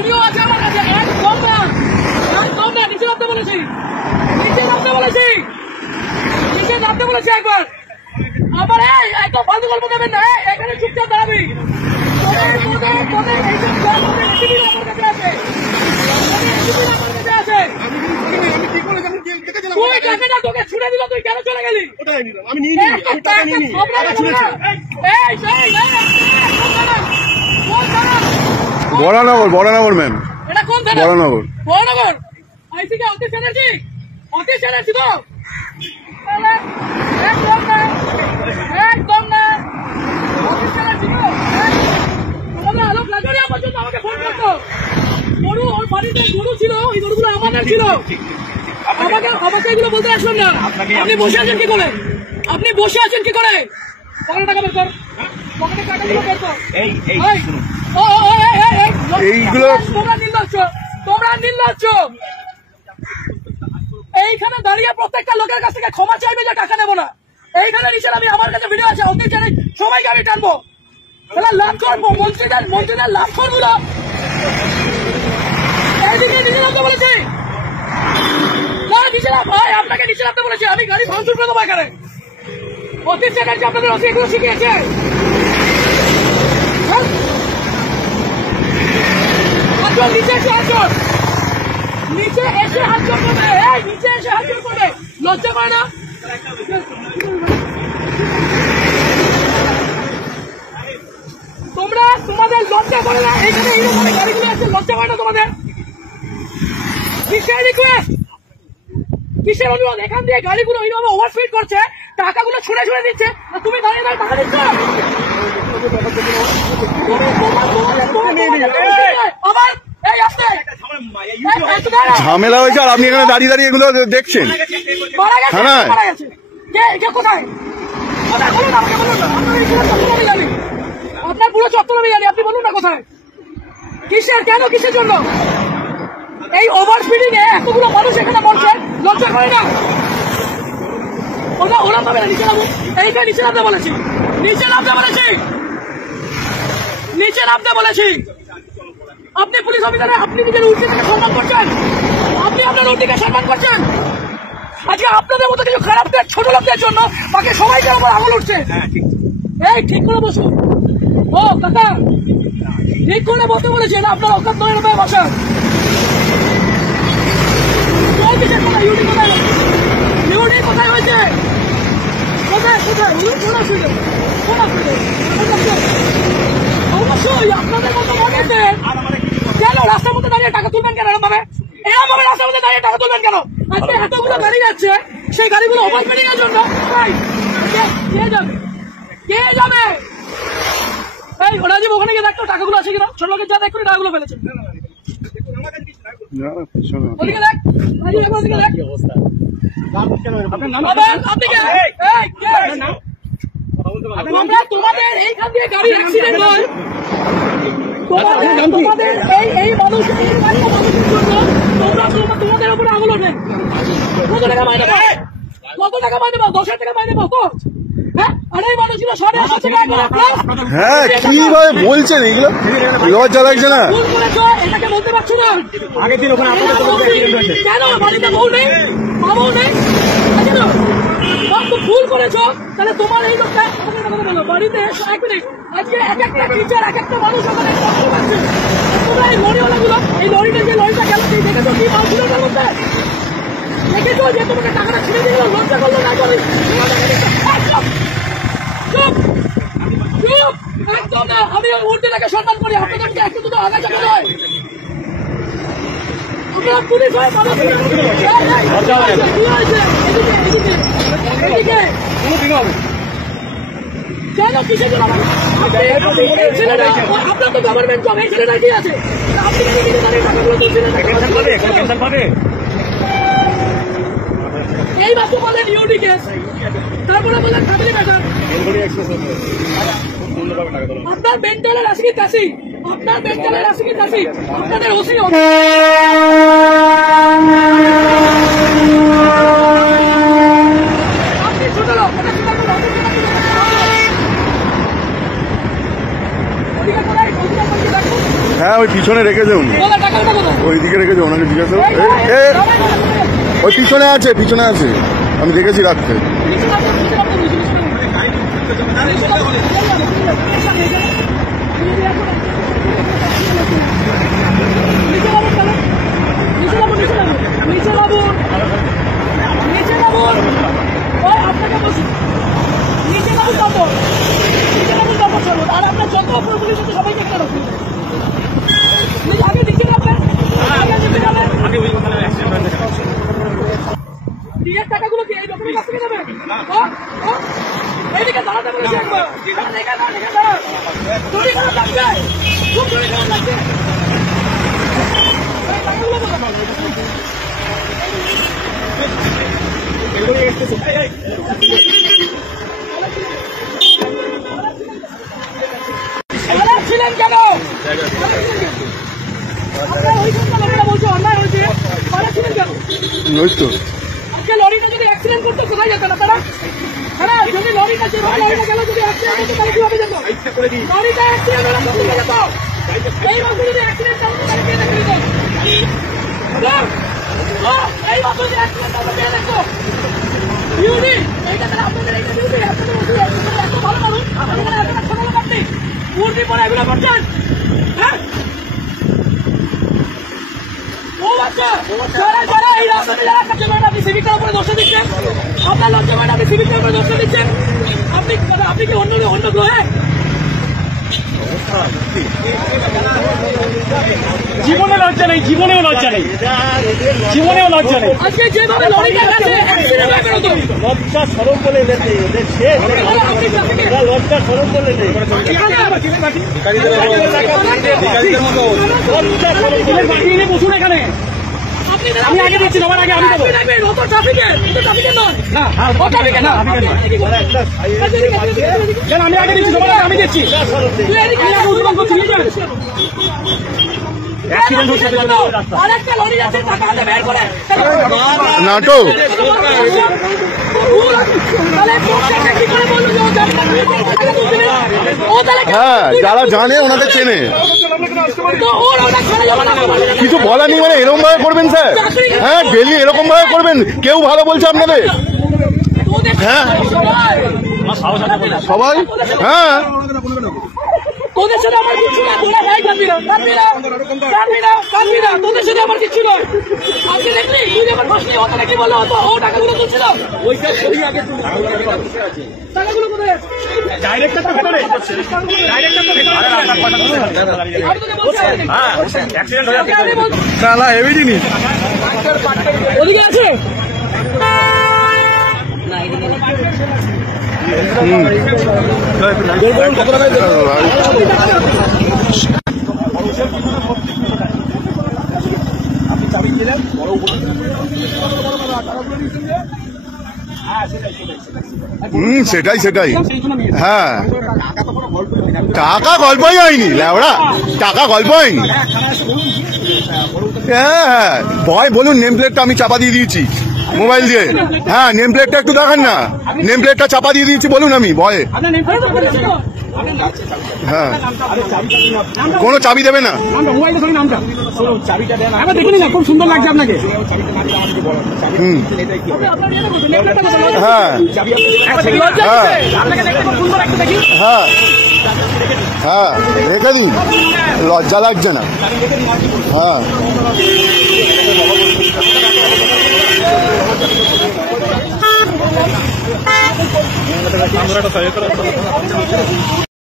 Video আছে আমার কাছে। একদম না, নিচে নামতে বলেছি, নিচে নামতে বলেছি একবার। আবার একদম ফালতু গল্প দেবেন না, এখানে চুপচাপ দাঁড়াবি। তোকে ছুড়ে দিল, তুই কেন চলে গেলি? বড়নগর ম্যাম, এটা কোন থানা? বড়নগর আইসিকে অতীশ ব্যানার্জি তো একদম না। আলোক লাজরিয়া পর্যন্ত আমাকে ফোন করতো। গরু ওর বাড়িতে গরু ছিল, ওই গরুগুলো আমাদের ছিল। আমাকে এগুলো বলতে আসবেন না। আপনি বসে আছেন কি করে? পকেটে টাকা বের কর, পকেটে টাকাগুলো বের কর। এইগুলো তোমরা নির্লজ্জ। এইখানে দাঁড়িয়ে প্রত্যেকটা লোকের কাছ থেকে ক্ষমা চাইবে যে টাকা নেবো না। এইখানে নিচে আমি, আমার কাছে ভিডিও আছে, ওকে জানি সবাইকে আমি টানবো। তাহলে লাভ করবো মন্ত্রীদের লাভ করবো না। এইদিকে নিচে নামতে বলেছি না, নিচে নাম ভাই, আপনাকে নিচে নামতে বলেছি। আমি গাড়ি ভাঙচুর করে দেবো এখানে। অতীশ ব্যানার্জি আপনাদের অতি এগুলো শিখিয়েছে। নিচে এসে আসুন, নিচে এসে হাত জোর করবে, নিচে এসে হাত জোর করবে। লজ্জা করে না? তোমাদের লজ্জা করে না? এখানে এইরকম গাড়িগুলো আছে, লজ্জা করে না তোমাদের? কিসের রিকোয়েস্ট, কিসের অনুরোধ? এখান দিয়ে গাড়িগুলো এইভাবে ওভারস্পিড করছে, টাকাগুলো ছুড়ে দিচ্ছে, তুমি দাঁড়িয়ে টাকা দিচ্ছ। আবার ঝামেলা হয়েছে আর আপনি এখানে দাঁড়িয়ে এগুলো দেখছেন। কোথায় আপনার পুরো চত্বর জানি, আপনি বলুন না কোথায়, কিসের, কেন, কিসের জন্য? এই ওভার স্পিডিং এ এতগুলো মানুষ এখানে মরছে, লজ্জা করে না? ওরা পাবে না, নিচে নামো। এইখানে নিচে নামতে বলেছি, নিচে নামতে বলেছি। আপনি পুলিশ অফিসারে, আপনি নিজের উর্দিকে সম্মান করছেন, আপনি আপনার উর্দিকে সম্মান করছেন। আজকে আপনাদের মতো কিছু খারাপদের, ছোট লোকদের জন্য বাকি সবাইকে আমার আঙুল উঠছে। এই ঠিক করে বসুন। ও কাকা, ঠিক করে বসতে বলেছেন, আপনার অকাত নয় রূপায় বসান। ইউডি কোথায় হয়েছে? অবশ্যই আপনাদের মতো মনে কেন রাস্তার মধ্যে দাঁড়িয়ে টাকা তুলবেন কেন? এরকম ভাবে রাস্তার মধ্যে দাঁড়িয়ে টাকা তুলবেন কেন? আজকে এতগুলো গাড়ি যাচ্ছে, সেই গাড়িগুলো ওভারস্পিডিং এর জন্য কে যাবে? এই রাজীব, ওখানে গিয়ে দেখতো টাকাগুলো আছে কিনা। ছোট লোকের যা দেখ করে টাকাগুলো ফেলেছে। ওদিকে দেখ, ওদিকে দেখ। তোমাদের এইখান দিয়ে গাড়ি অ্যাক্সিডেন্ট হয়, তোমাদের এই মানুষের জন্য তোমাদের উপরে আঙুল ওঠে। কত টাকা মাইনে পাও? 10,000 টাকা মাইনে পাও তো? হ্যাঁ, কিভাবে বলছেন এগুলো? লজ্জা লাগছে না? এটাকে বলতে পারছো না? কেন বাড়িতে বউ নেই, বাবাও নেই? ভুল করেছো, তাহলে তোমার এই লোকটা বলো বাড়িতে। এক মিনিট, আজকে এক একটা টিচার, এক একটা মানুষ ওখানে কষ্ট পাচ্ছে। তোমরা এই লরিওয়ালা গুলো, এই লরিটা যে লরিটা গেল, দেখেছো কি মাল ছিল তার মধ্যে? দেখেছো যে তোমাকে টাকাটা ছিঁড়ে দিল, লজ্জা করলো না? করি একদম না। আমি উর্দিটাকে সম্মান করি, আপনাদেরকে একটু দুটো আগে যাবে নয়। আপনারা পুলিশ হয়ে কেন, কিসের জন্য? আপনার তো গভর্নমেন্ট জব, এই ছেলেটা কি আছে? আপনি টাকাগুলো তুলছিলেন, এই বাসু বলেন ইউডি কেস, তারপরে বলেন ফ্যামিলি ম্যাটার। আপনার বেন্টালের আসি কি তাসি, আপনাদের ওসি আপনি ছোট লোক। হ্যাঁ ওই পিছনে রেখেছে উনি, ওই দিকে রেখেছে, ওনাকে জিজ্ঞাসা ওই পিছনে আছে, আমি দেখেছি রাখতে। আর আপনার যত পুলিশ আছে সবাইকে একটা রকম দিয়ে টাকাগুলো কি এই লোকের কাছ থেকে দেবেন? এইদিকে দাঁড়াতে বলেছি একবার, চুরি করা লাগছে, খুব চুরি করা লাগছে। ছিলেন কেন? বলছো অন্যায় হয়েছে, ছিলেন কেন? আজকে লরিটা যদি অ্যাক্সিডেন্ট করতো কোথায় যেত না তারা? হ্যাঁ, যদি লরিটা লরিটা গেল যদি অ্যাক্সিডেন্ট করতো তাহলে কিভাবে যেত? লরিটা অ্যাক্সিডেন্ট হলে কোথায় যেত? এই মাসে যদি অ্যাক্সিডেন্ট করতো তাহলে কে দেখে দিত? এই মাসে যদি অ্যাক্সিডেন্ট করতো কে দেখতো? ডিউটি এইটা তাহলে আপনাদের এইটা ডিউটি, আপনাদের এত ভালো মানুষ, আপনাদের এতটা ছোট লোক আপনি ডিউটি পরে এগুলো করছেন? হ্যাঁ, যারা এই রাস্তাতে যারা কাছে আপনি সিভিকটার উপরে দোষ দিচ্ছেন, আপনার লজ্জা মানে আপনি সিভিকটার উপরে দোষ দিচ্ছেন, আপনি কি অন্য গ্রহে? জীবনে লজ্জা নেই, জীবনেও লজ্জা নেই, জীবনেও লজ্জা নেই। আজকে যেভাবে লড়াইটা আছে লজ্জা সরম বলে লজ্জা সরম বলে বসুন এখানে। আমি আগে দিচ্ছি, সবার আগে আমি দেবো। আমি আগে দিচ্ছি, সবার আগে আমি দিচ্ছি। নাটক হ্যাঁ, যারা জানে ওনাদের চেনে, কিছু বলা নেই। মানে এরকম ভাবে করবেন স্যার? হ্যাঁ, ডেলি এরকম ভাবে করবেন? কেউ ভালো বলছে আপনাদের? হ্যাঁ সবাই, হ্যাঁ তোদের সাথে আমার কিছু না, তোরা ভাই কাঁদবি না, তোদের সাথে আমার কিছু নয়। আজকে দেখলি তুই যখন বসলি অত নাকি বলো অত ও টাকাগুলো তুলছিল, টাকাগুলো কোথায়? ডাইরেক্টর তো ভেতরে, ডাইরেক্টর তো ভেতরে। না হেভি জিনিস ওদিকে আছে। সেটাই হ্যাঁ, টাকা গল্পই হয়নি ল্যাওড়া, টাকা গল্প হয়নি। হ্যাঁ ভয় বলুন, নেম প্লেটটা আমি চাপা দিয়ে দিয়েছি মোবাইল দিয়ে। হ্যাঁ, নেম প্লেটটা একটু দেখান না, নেম প্লেটটা চাপা দিয়ে দিয়েছি বলুন আমি ভয়ে। হ্যাঁ, কোনো চাবি দেবে না। খুব সুন্দর লাগছে আপনাকে। হ্যাঁ হ্যাঁ রেখে দিন, লজ্জা লাগছে না? হ্যাঁ